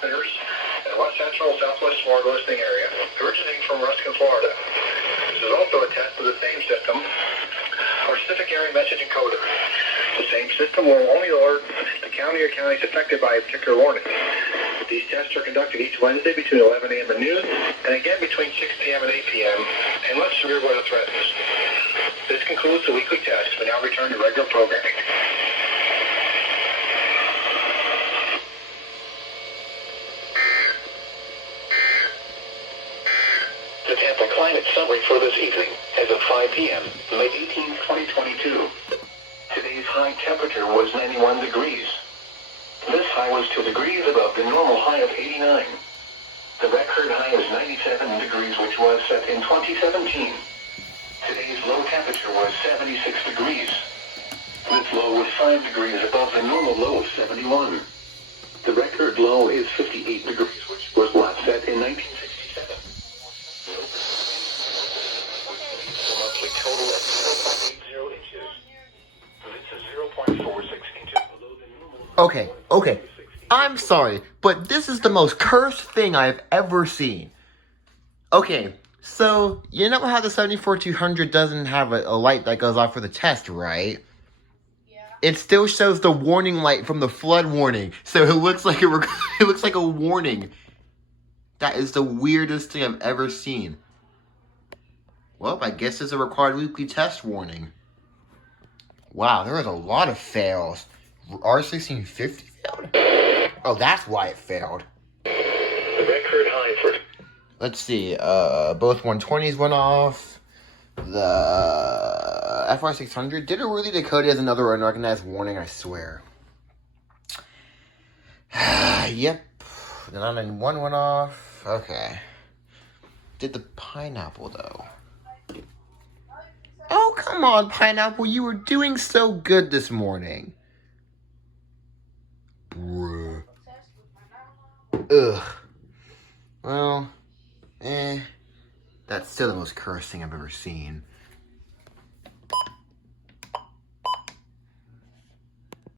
transmitters in the west central southwest Florida listening area, originating from Ruskin, Florida. This is also a test of the same system, our specific area message encoder. The same system will only alert the county or counties affected by a particular warning. These tests are conducted each Wednesday between 11 a.m. and noon, and again between 6 p.m. and 8 p.m., unless severe weather threatens. This concludes the weekly test. We now return to regular programming. The Tampa climate summary for this evening, as of 5 p.m., May 18, 2022. Today's high temperature was 91 degrees. This high was 2 degrees above the normal high of 89. The record high is 97 degrees, which was set in 2017. Today's low temperature was 76 degrees. This low was 5 degrees above the normal low of 71. The record low is 58 degrees, which was last set in 1967. The monthly total at 0.80 inches. This is 0.46 inches below the normal. Okay. I'm sorry, but this is the most cursed thing I've ever seen. Okay, so you know how the 74-200 doesn't have a light that goes off for the test, right? Yeah. It still shows the warning light from the flood warning, so it looks like it looks like a warning. That is the weirdest thing I've ever seen. Well, I guess it's a required weekly test warning. Wow, there was a lot of fails. R1650 failed? Oh, that's why it failed. The record high for... Let's see, both 120s went off. The FR600 did it really decode as another unrecognized warning, I swear. Yep. The 991 went off. Okay. Did the Pineapple, though? Oh, come on, Pineapple. You were doing so good this morning. Bruh. Ugh. Well, that's still the most cursed thing I've ever seen.